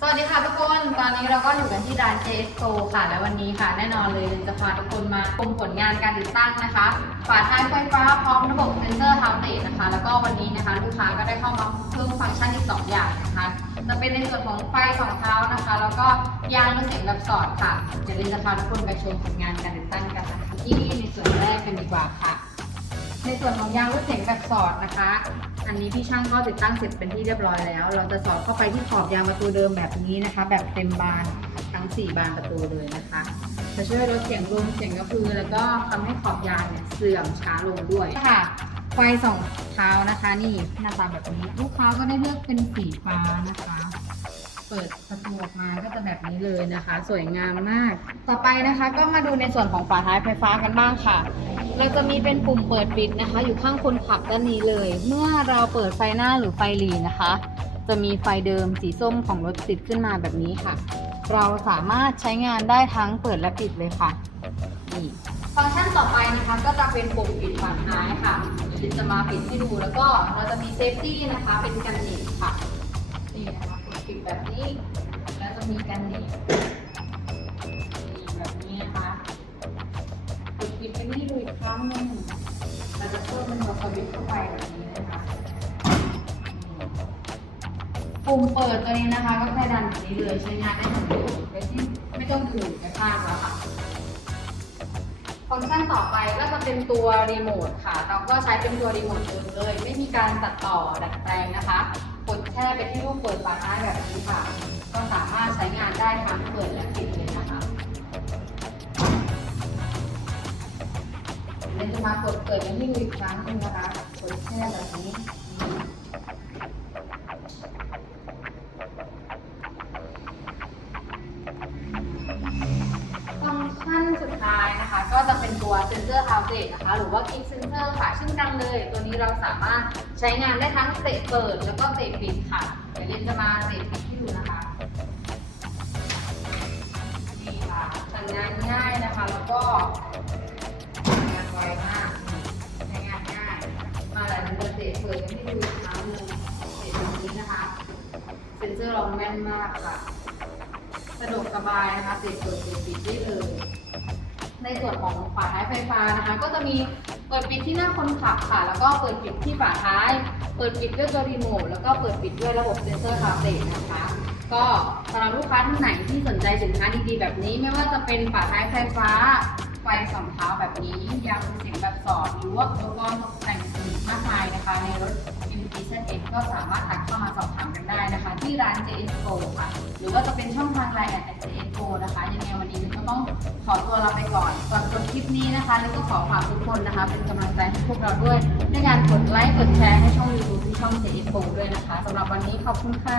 สวัสดีค่ะทุกคน ตอนนี้เราก็อยู่กันที่ร้าน JS Pro ค่ะ และวันนี้ค่ะแน่นอนเลยจะพาทุกคนมาชมผลงานการติดตั้งนะคะ ฝาท้ายไฟฟ้าพร้อมระบบเซ็นเซอร์เฮาส์เตนะคะ แล้วก็วันนี้นะคะลูกค้าก็ได้เข้ามาเพิ่มฟังก์ชันอีกสองอย่างนะคะ จะเป็นในส่วนของไฟสองเท้านะคะ แล้วก็ยางรถเสียงแบบสอดค่ะ เดี๋ยวเราจะพาทุกคนไปชมผลงานการติดตั้งกันนะคะที่ในส่วนแรกกันดีกว่าค่ะ ในส่วนของยางรถเข็นแบบสอดนะคะ อันนี้พี่ช่างก็ติดตั้งเสร็จเป็นที่เรียบร้อยแล้ว เราจะสอดเข้าไปที่ขอบยางประตูเดิมแบบนี้นะคะ แบบเต็มบานทั้ง 4 บานประตูเลยนะคะจะช่วยลดเสียงลมเสียงกระพือแล้วก็ทำให้ขอบยางเนี่ยเสื่อมช้าลงด้วยค่ะไฟสองเท้านะคะนี่หน้าตาแบบนี้ลูกค้าก็ได้เลือกเป็นสีฟ้านะคะ เปิดประตูออกมาก็จะแบบนี้เลยนะคะ สวยงามมาก ต่อไปนะคะ ก็มาดูในส่วนของฝาท้ายไฟฟ้ากันบ้างค่ะ เราจะมีเป็นปุ่มเปิดปิดนะคะ อยู่ข้างคนขับด้านนี้เลย เมื่อเราเปิดไฟหน้าหรือไฟหลีนะคะ จะมีไฟเดิมสีส้มของรถติดขึ้นมาแบบนี้ค่ะ เราสามารถใช้งานได้ทั้งเปิดและปิดเลยค่ะนี่ฟังก์ชันต่อไปนะคะก็จะเป็นปุ่มปิดฝาท้ายค่ะเดี๋ยวจะมาปิดให้ดูแล้วก็เราจะมีเซฟตี้นะคะเป็นกันหนีบค่ะนี่นะคะปิดแบบนี้แล้วจะมีกันหนีบ กดปิดไปนี่ดูอีกครั้งหนึ่งเราจะเพิ่มเป็นตัวสวิตช์เข้าไปแบบนี้นะคะปุ่มเปิดตัวนี้นะคะ ก็แค่ดันแบบนี้เลยใช้งานได้ทั้งหมดโดยที่ไม่ต้องถือไปข้างแล้วค่ะฟังก์ชันต่อไปก็จะเป็นตัวรีโมทค่ะ เราก็ใช้เป็นตัวรีโมทเดิมเลย ไม่มีการตัดต่อดัดแปลงนะคะกดแค่ไปที่รูปเปิดฝาท้ายแบบนี้ค่ะ ก็สามารถใช้งานได้ทั้งเปิดและปิด มากดเปิดกันที่อีกครั้งหนึงนะคะกดแค่แบบนี้ฟังก์ชันสุดท้ายนะคะ ก็จะเป็นตัวเซนเซอร์ outlet นะคะ หรือว่า kick sensor ค่ะชื่อดังเลย ตัวนี้เราสามารถใช้งานได้ทั้งเตะเปิด แล้วก็เตะปิดค่ะ เดี๋ยวเรียนจะมาเตะปิดให้ดูนะคะนี่ค่ะสั่งานง่ายนะคะ แล้วก็ทำงานไวมาก มาหลายเดือนเตะเปิดกันให้ดูครั้งหนึ่งเตะแบบนี้นะคะ เซนเซอร์เราแม่นมากค่ะ สะดวกสบายนะคะติดเปิดติดปิดได้เลย ในส่วนของฝาท้ายไฟฟ้านะคะ ก็จะมีเปิดปิดที่หน้าคนขับค่ะ แล้วก็เปิดปิดที่ฝาท้าย เปิดปิดด้วยตัวรีโมท แล้วก็เปิดปิดด้วยระบบเซ็นเซอร์คาร์เตนะคะ ก็สำหรับลูกค้าท่านไหนที่สนใจสินค้าดีๆแบบนี้ ไม่ว่าจะเป็นฝาท้ายไฟฟ้า ไฟสองเท้าแบบนี้ยางเสียงแบบสอดหรือว่าอุปกรณ์ตกแต่งอื่นมากมายนะคะ ในรถ m p z x ก็สามารถทักเข้ามาสอบถามกันได้นะคะ ที่ร้าน JS Pro ค่ะ หรือว่าจะเป็นช่องทางไลน์แอด JS Pro นะคะ ยังไงวันนี้ก็ต้องขอตัวลาไปก่อนก่อนจบคลิปนี้นะคะแล้วก็ขอฝากทุกคนนะคะ เป็นกำลังใจให้พวกเราด้วยด้วยการกดไลค์กดแชร์ให้ช่อง YouTube ที่ช่อง JS Pro ด้วยนะคะสำหรับวันนี้ขอบคุณค่ะ